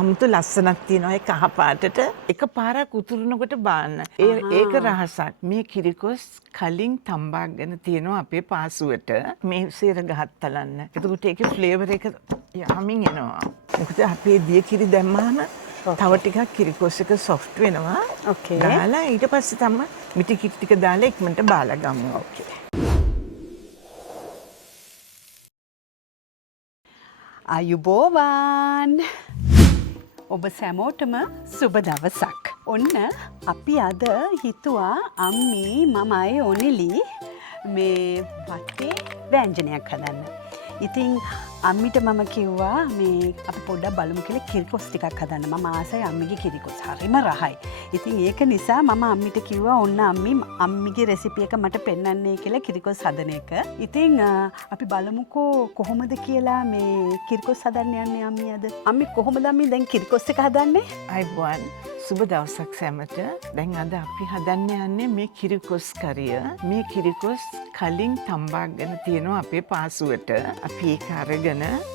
අමුතු ලස්සනක් තියෙනවා ඒ කහ පාටට එක පාරක් උතුරනකොට බාන්න. ඒක රහසක්. මේ කිරිකොස් කලින් තම්බාගෙන තියෙනවා අපේ පාසුවට. මේ සේර ගහත් තලන්න. එතකොට ඒකේ ෆ්ලේවර් එක යමින් එනවා. මොකද අපේ දිය කිරි දැම්මාම තව ටිකක් කිරිකොස් එක සොෆ්ට් වෙනවා. ඕකේ. දාලා ඊට පස්සේ තමයි මිටි කිරි ටික දාලා ඉක්මනට බාලා ගමු. ඕකේ. අයුබෝවන් ඔබ සැමෝටම සුබ දවසක්. ඔන්න අපි අද හිතුවා අම්මී මමයි ඔනිලි මේ වටේ ව්‍යංජනයක් හදන්න. ඉතින් අම්මිට මම කිව්වා මේ අපි පොඩ්ඩක් බලමු කියලා කිරිකොස් ටිකක් හදන්න. මම ආසයි අම්මිගේ කිරිකොස්. හරිම රහයි. ඉතින් ඒක නිසා මම අම්මිට කිව්වා ඔන්න අම්මි අම්මිගේ රෙසිපි එක මට පෙන්වන්නයි කියලා කිරිකොස් හදන එක. ඉතින් අපි බලමුකෝ කොහොමද කියලා මේ කිරිකොස් හදන්න යන්නේ අම්මි අද. අම්මි කොහොමද අම්මි දැන් කිරිකොස් එක හදන්නේ? අයිබෝන් සුබ දවසක් සැමට. දැන් අද අපි හදන්න යන්නේ මේ කිරිකොස් කරිය. මේ කිරිකොස් කලින් තම්බාගෙන තියෙනවා අපේ පාසුවට. අපි ඒක අරගෙන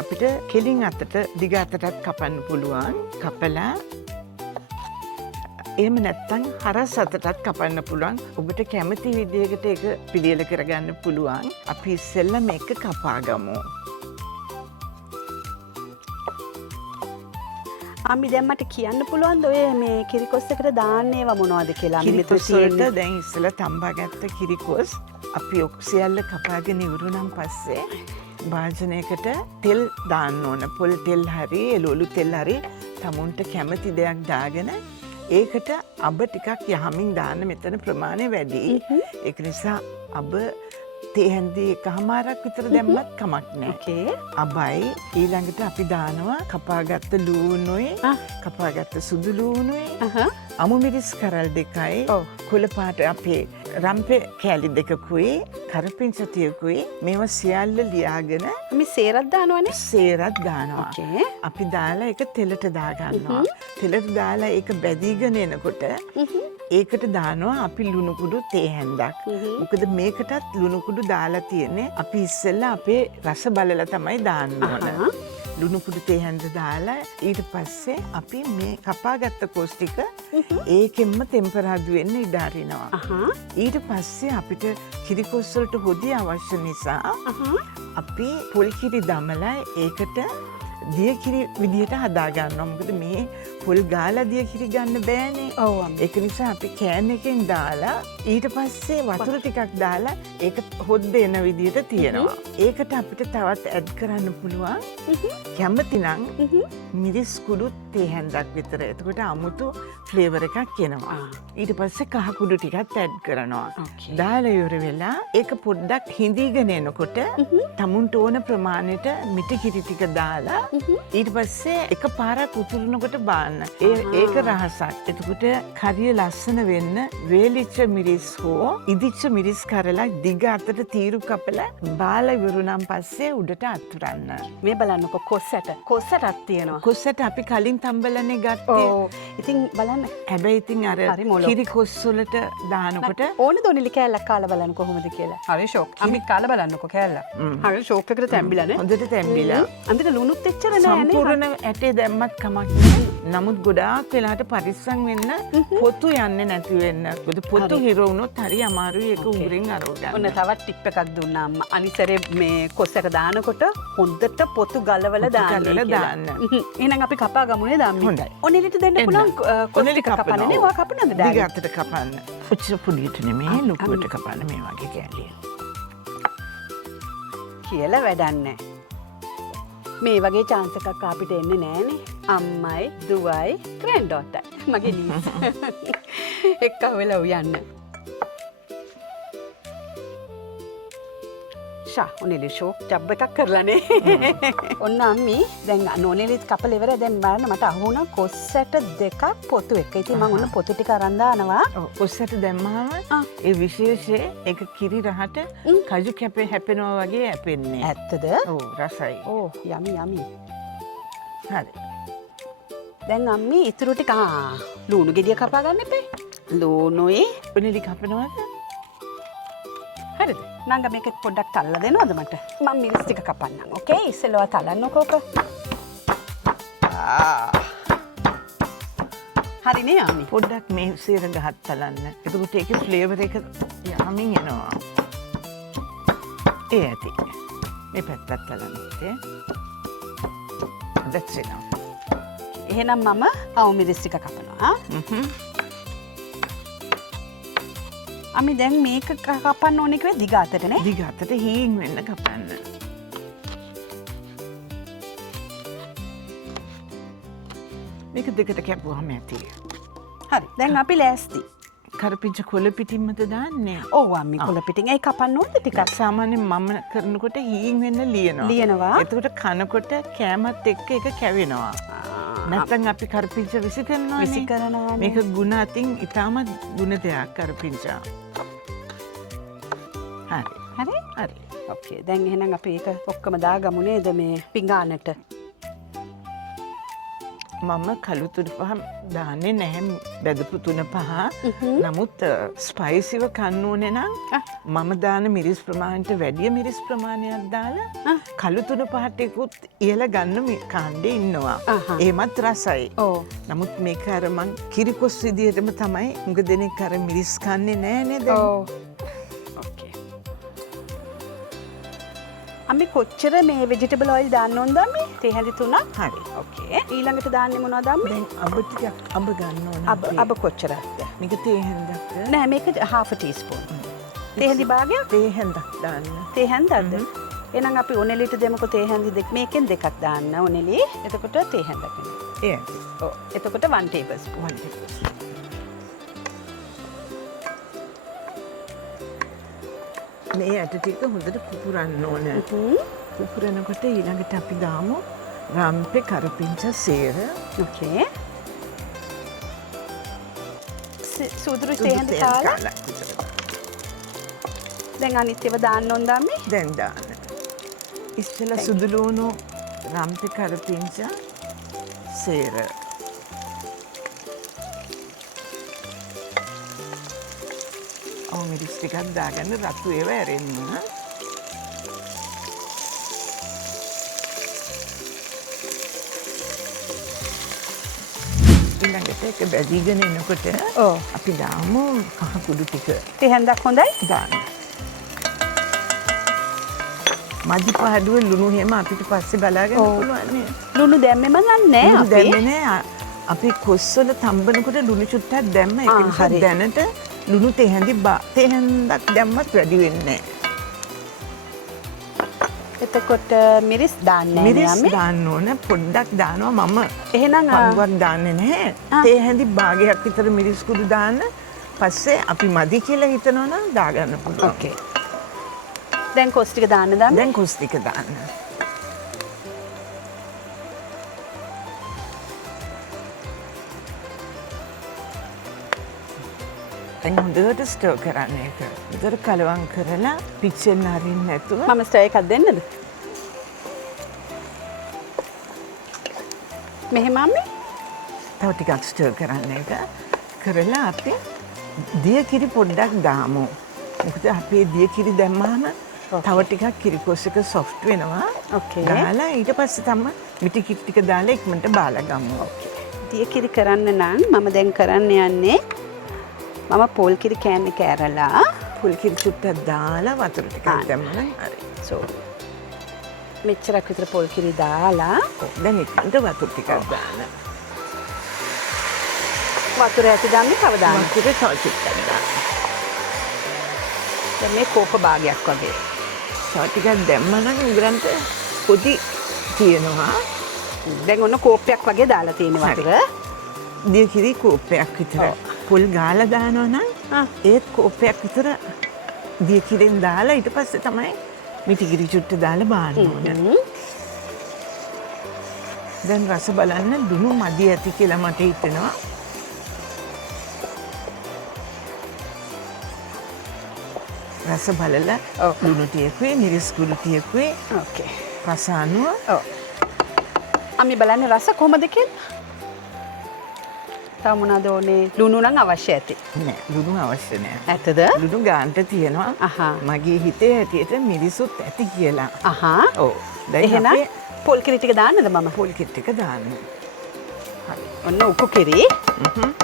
අපිට කෙලින් අතට දිග අතටත් කපන්න පුළුවන්. කපලා එහෙම නැත්නම් හරස් අතටත් කපන්න පුළුවන්. ඔබට කැමති විදිහකට ඒක පිළියෙල කරගන්න පුළුවන්. අපි ඉස්සෙල්ලා මේක කපාගමු. අම්මි දැන් මට කියන්න පුළුවන්ද ඔය මේ කිරිකොස් එකට දාන්න ඒවා මොනවද කියලා? අම්මි මෙතන කිරිකොස් වලට දැන් ඉස්සෙල්ලා තම්බාගත්ත කිරිකොස් අපි ඔක්සියල්ල කපාගෙන ඉවරුනම් පස්සේ භාජනයකට තෙල් දාන්න ඕන. පොල් තෙල් හරි එළවලු තෙල් හරි තමුන්ට කැමති දෙයක් දාගෙන ඒකට අබ ටිකක් යහමින් දාන්න. මෙතන ප්‍රමාණය වැඩි. ඒක නිසා අබ තේ හැන්දි එකහමාරක් විතර දැම්මත් කමක් නෑ. ඕකේ. අබයි ඊළඟට අපි දානවා කපාගත්ත ලූණුයි කපාගත්ත සුදු ලූණුයි අමු මිරිස් කරල් දෙකයි කොළ පාට අපේ රම්පේ කෑලි දෙකකුයි කරපිංචතියකුයි මේවා සියල්ල ලියාගෙන මේ සේරක් දානවනේ. සේරත් දානවා. ඕකේ. අපි දාලා ඒක තෙලට දාගන්නවා. තෙලට දාලා ඒක බැදීගෙන එනකොට ඒකට දානවා අපි ලුණු කුඩු තේ හැන්දක්. මොකද මේකටත් ලුණු කුඩු දාලා තියෙන්නේ අපි ඉස්සෙල්ලා අපේ රස බලලා තමයි දාන්න ඕන. ලුණු කුඩු තේ හැන්ද දාලා ඊට පස්සේ අපි මේ කපාගත්ත කොස් ටික ඒකෙන්ම ටෙම්පරාදු වෙන්න ඉඩ අරිනවා. ඊට පස්සේ අපිට කිරිකොස් වලට හොදි අවශ්‍ය නිසා අපි පොල් කිරි දමලා ඒකට දිය කිරි විදිහට හදා ගන්නවා. මොකද මේ පොල් ගාලා දිය කිරි ගන්න බෑනේ. ඔව් අම්මා. ඒක නිසා අපි කෑන් එකෙන් දාලා ඊට පස්සේ වතුර ටිකක් දාලා ඒක හොද්ද එන විදිහට තියෙනවා. ඒකට අපිට තවත් ඇඩ් කරන්න පුළුවන් කැමති නම් මිරිස් කුඩු තේ හැන්දක් විතර. එතකොට අමුතු ෆ්ලේවර් එකක් එනවා. ඊට පස්සේ කහ කුඩු ටිකක් ඇඩ් කරනවා. දාලා ඉවර වෙලා ඒක පොඩ්ඩක් හිඳීගෙන එනකොට තමුන්ට ඕන ප්‍රමාණයට මිටි කිරි ටික දාලා ඊට පස්සේ එක පාරක් උතුරනකොට බාන්න. ඒක රහසක්. එතකොට කරිය ලස්සන වෙන්න වේලිච්ච මිරිස් හෝ ඉදිච්ච මිරිස් කරලා දිග අතට තීරු කපලා බාලා ඉවරුනම් පස්සේ උඩට අතුරන්න. මේ බලන්නකො කොස්සට. කොස්සටක් තියෙනවා. කොස්සට අපි කලින් තම්බලනේ ගත්තේ. ඔව්. ඉතින් බලන්න. හැබැයි ඉතින් අර කිරි කොස් වලට දානකොට ඕනේ දොනිලි කෑල්ලක් කාලා බලන්න කොහොමද කියලා. හරි ෂොක්. අම්මි කාලා බලන්නකො කෑල්ල. හරි ෂොක් එකකට තැම්බිලානේ. හොඳට තැම්බිලා. අන්තිමට ලුණුත් එච්චර නෑනේ. සම්පූර්ණ ඇටේ දැම්මත් කමක් නෑ. නමුත් ගොඩාක් වෙලාට පරිස්සම් වෙන්න පොතු යන්නේ නැති වෙන්න. මොකද පොතු හිර වුණොත් හරි අමාරුයි ඒක උගුරෙන් අරගෙන. ඔන්න තවත් ටිප් එකක් දුන්නා අම්මා. අනිසරේ මේ කොස්සට දානකොට හොඳට පොතු ගලවලා දාන්න කියලා. එහෙනම් අපි කපා ගමුනේ දාන්න. හොඳයි. ඔනෙලිට දෙන්න පුළුවන් කොස් ටික කපන්නනේ. ඔයා කපනද ඩෑඩි? දිග අතට කපන්න. ඔච්චර පුඩියට නෙමෙයි ලොකුවට කපන්න මේ වගේ කෑලි. කියලා වැඩක් නෑ. මේ වගේ chance එකක් අපිට එන්නේ නෑනේ. අම්මයි, දුවයි, ග්‍රෑන්ඩ් මගේ නීස්. එක්ක වෙලා යන්න. ෂා ඔනෙලි ෂෝක් ජබ් එකක් කරලානේ. ඔන්න අම්මි දැන් ඔනෙලිත් කපල ඉවරයි. දැන් බලන්න මට අහුණා කොස්සට දෙකක් පොතු එක. ඉතින් මම ඔන්න පොතු ටික අරන් දානවා. ඔව් කොස්සට දැම්මම ඒ විශේෂයේ ඒක කිරි රහට කජු කැපේ හැපෙනවා වගේ හැපෙන්නේ. ඇත්තද? ඔව් රසයි. ඕ යමි යමි. හරි. දැන් අම්මි ඉතුරු ටික ලුණු ගෙඩිය කපා ගන්න එපේ. ලුණුයි ඔනෙලි කපනවද? හරිද? නංග මේක පොඩ්ඩක් තල්ලා දෙනවද මට? මම මිරිස් ටික කපන්නම්. ඕකේ ඉස්සෙල්ලා තලන්නකෝ ඔක. හරිනේ යමි. පොඩ්ඩක් මේ සේර ගහත් තලන්න. එතකොට ඒකේ ෆ්ලේවර් එක යමින් එනවා. ඒ ඇති. මේ පැත්තත් තලන්න ඉතින්. That's it now. එහෙනම් මම අවුමිරිස් ටික කපනවා. අපි දැන් මේක කපන්න ඕනේ කිව්වේ දිග අතට නේ? දිග අතට හීන් වෙන්න කපන්න. මේක දෙකට කැපුවාම ඇති. හරි. දැන් අපි ලෑස්ති. කරපිංච කොළ පිටින්මද දාන්නේ? ඔව් අම්මි කොළ පිටින්. ඒ කපන්න ඕනද ටිකක්? සාමාන්‍යයෙන් මම කරනකොට හීන් වෙන්න ලියනවා. ලියනවා. එතකොට කනකොට කෑමත් එක්ක ඒක කැවෙනවා. නැත්තම් අපි කරපිංච විසි කරනවානේ. විසි කරනවානේ. මේක ගුණ අතින් ඉතාමත් ගුණ දෙයක් කරපිංචා. හරි. හරි? හරි. ඕකේ. දැන් එහෙනම් අපි ඒක ඔක්කොම දාගමු නේද මේ පිඟානට? මම කළු තුඩු පහ දාන්නේ නැහැ බෙදපු තුන පහ. නමුත් ස්පයිසිව කන්න ඕනේ නම් මම දාන මිරිස් ප්‍රමාණයට වැඩිය මිරිස් ප්‍රමාණයක් දාලා කළු තුඩු පහට එකුත් ඉහළ ගන්න කාණ්ඩේ ඉන්නවා. ඒමත් රසයි. නමුත් මේක අර මං කිරිකොස් විදියටම තමයි උඟ දෙනෙක් අර මිරිස් කන්නේ නැහැ නේද? ඕකේ. අපි කොච්චර මේ ভেජිටබල් ඔයිල් දාන්න ඕනද අපි? තේ හැඳි 3ක්. හරි. ඕකේ. ඊළඟට දාන්නේ මොනවද අපි? දැන් අබ ටිකක් අබ ගන්න ඕන. අබ කොච්චරද? මේක තේ හැඳක්ද? නෑ මේක half a teaspoon. තේ හැඳි භාගයක්? තේ හැඳක් දාන්න. තේ හැඳක්ද? එහෙනම් අපි ඔනෙලිට දෙමුකෝ තේ හැඳි දෙක. මේකෙන් දෙකක් දාන්න ඔනෙලි. එතකොට තේ හැඳක් වෙනවා. ඒ. ඔව්. එතකොට 1 tablespoon. 1 tablespoon. මේ ඇට ටික හොඳට පුපුරන්න ඕන. පුපුරනකොට ඊළඟට අපි දාමු රම්පේ කරපිංච සේර. ඕකේ. සූදුරු තේ හැඳි කාලා. දැන් අනිත් ඒවා දාන්න ඕනද අපි? දැන් දාන්න. ඉස්සෙල්ලා සුදු ලුණු රම්පේ කරපිංච සේර. මිරිස් ටිකක් දාගන්න රතු ඒවා ඇරෙන්න. ඊළඟට ඒක බැදීගෙන එනකොට අපි දාමු කහ කුඩු ටික. තේ හැඳක් හොඳයි දාන්න. මදි පාඩුව ලුණු හැම අපිට පස්සේ බලාගන්න පුළුවන් නේ. ලුණු දැම්මෙම ගන්නෑ අපි. දැම්මේ නෑ. අපි කොස්වල තම්බනකොට ලුණු චුට්ටක් දැම්ම ඒක නිසා දැනට ලුණු තේ හැඳක් දැම්මත් වැඩි වෙන්නේ නැහැ. එතකොට මිරිස් දාන්නේ මිරිස් දාන්න ඕන පොඩ්ඩක් දානවා මම. එහෙනම් පංගුවක් දාන්නේ නැහැ. තේ හැඳි භාගයක් විතර මිරිස් කුඩු දාන්න. පස්සේ අපි මදි කියලා හිතනවා නම් දාගන්න පුළුවන්. ඕකේ. දැන් කොස් ටික දාන්න දාන්න. දැන් කොස් ටික දාන්න. දැන් හොඳට ස්ටර් කරන්න ඒක. හොඳට කලවම් කරලා පිච්චෙන්න අරින්න නැතුව. මම ස්ටර් එකක් දෙන්නද? මෙහෙම අම්මේ? තව ටිකක් ස්ටර් කරන්න ඒක. කරලා අපි දිය කිරි පොඩ්ඩක් දාමු. මොකද අපේ දිය කිරි දැම්මාම තව ටිකක් කිරිකොස් එක සොෆ්ට් වෙනවා. ඕකේ. දාලා ඊට පස්සේ තමයි මිටි කිරි ටික දාලා ඉක්මනට බාලා ගමු. ඕකේ. දිය කිරි කරන්න නම් මම දැන් කරන්න යන්නේ මම පොල් කිරි කෑන්නේ කෑරලා පොල් කිරි චුට්ටක් දාලා වතුර ටිකක් දැම්මම හරි. සෝ මෙච්චරක් විතර පොල් කිරි දාලා දැන් ඉතින්ද වතුර ටිකක් දාන්න. වතුර ඇති දාන්නේ තව දාන්න. වතුර තව චුට්ටක් දාන්න. දැන් මේ කෝප භාගයක් වගේ. තව ටිකක් දැම්මම නම් උගරන්ට පොඩි තියෙනවා. දැන් ඔන්න කෝපයක් වගේ දාලා තියෙන වතුර. දිය කිරි කෝපයක් විතර. පොල් ගාලා දානවා නම් ඒත් කෝපයක් විතර දිය කිරෙන් දාලා ඊට පස්සේ තමයි මිටි කිරි චුට්ට දාලා බාන්න ඕන. දැන් රස බලන්න ලුණු මදි ඇති කියලා මට හිතෙනවා. රස බලලා ලුණු ටිකකුයි මිරිස් කුඩු ටිකකුයි ඕකේ. රස අනුව අම්මි බලන්න රස කොහමද කියලා? තව මොනවද ඕනේ? ලුණු නම් අවශ්‍ය ඇති. නෑ ලුණු අවශ්‍ය නෑ. ඇත්තද? ලුණු ගාන්ට තියෙනවා. මගේ හිතේ හැටියට මිරිසුත් ඇති කියලා. ඔව්. එහෙනම් පොල් කිරි ටික දාන්නද මම? පොල් කිරි ටික දාන්න. ඔන්න උකු කිරි.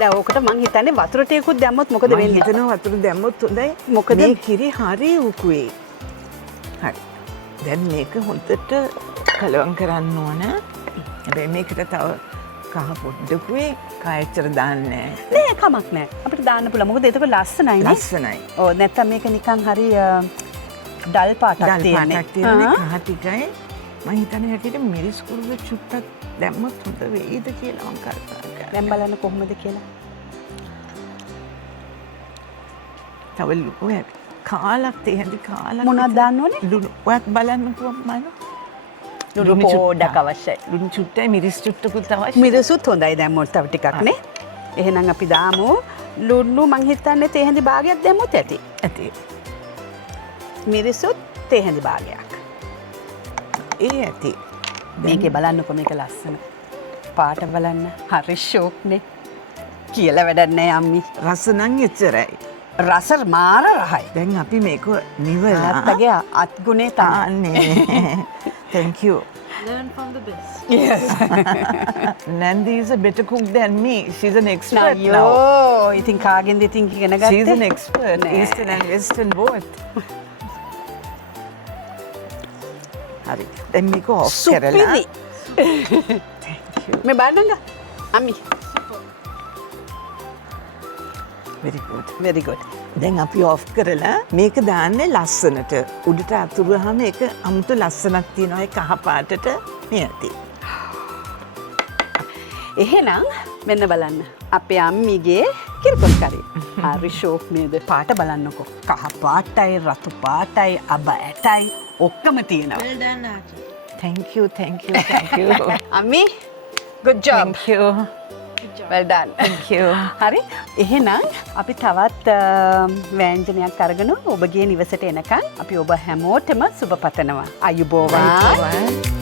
දැන් ඕකට මං හිතන්නේ වතුර ටිකකුත් දැම්මොත් මොකද මම වෙන්නේ? හිතනවා වතුර දැම්මොත් හොඳයි. මොකද මේ කිරි හරි උකුවේ. හරි. දැන් මේක හොඳට කලවම් කරන්න ඕන. හැබැයි මේකට තව කහ පොඩ්ඩකුයි කයච්චර දාන්නේ නෑ කමක් නෑ. අපිට දාන්න පුළුවන්. මොකද ඒක ලස්සනයි නේ. ලස්සනයි. ඔව් නැත්තම් මේක නිකන් හරි ඩල් පාටක් තියෙන්නේ. පාටක් තියෙන්නේ කහ ටිකයි. මම හිතන්නේ හැටියට මිරිස් කුරුල්ල චුට්ටක් දැම්මොත් හොඳ වෙයිද කියලා මම කල්පනා කරා. දැන් බලන්න කොහොමද කියලා. තව ඔය කාලක් තේහෙන්දි කාලක් මොනවද දාන්න ඕනේ? ලුණු. ඔයත් බලන්නකෝ මම. ලුණු පොඩ්ඩක් අවශ්‍යයි. ලුණු චුට්ටයි මිරිස් චුට්ටකුත් අවශ්‍යයි. මිරිසුත් හොඳයි දැම්මොත් තව ටිකක් නේ. එහෙනම් අපි දාමු ලුණු මං හිතන්නේ තේ හැඳි භාගයක් දැම්මොත් ඇති. ඇති. මිරිසුත් තේ හැඳි භාගයක්. ඒ ඇති. මේකේ බලන්නකො මේක ලස්සන. පාට බලන්න. හරි ෂෝක්නේ. කියලා වැඩක් නෑ අම්මි. රස නම් එච්චරයි. රස මාර රහයි. දැන් අපි මේක නිවලා තාත්තගේ අත්ගුණේ තමයි. තාන්නේ. Thank you. Learn from the best. Yes. Nandi is a better cook than me. She's an expert now. අයියෝ ඉතින් කාගෙන්ද ඉතින් ඉගෙන ගත්තේ? She's an expert. නෑ. Eastern and Western both. හරි. දැන් මේක off කරලා. සුපිරි. Thank you. මේ බලන්න අම්මි. Very good. very good. දැන් අපි off කරලා මේක දාන්නේ ලස්සනට. උඩට අතුරුවාම ඒක අමුතු ලස්සනක් තියෙනවා ඒ කහ පාටට මේ ඇති. එහෙනම් මෙන්න බලන්න. අපේ අම්මිගේ කිරිපොත් කරේ. හරි ෂෝක් නේද? පාට බලන්නකෝ. කහ පාටයි, රතු පාටයි, අබ ඇටයි ඔක්කොම තියෙනවා. Well done, Archie. Thank you, thank you, thank you. අම්මි good job. Thank you. well done. Thank you. හරි. එහෙනම් අපි තවත් ව්‍යංජනයක් අරගෙන ඔබගේ නිවසට එනකන් අපි ඔබ හැමෝටම සුබ පතනවා. අයුබෝවන්. Bye.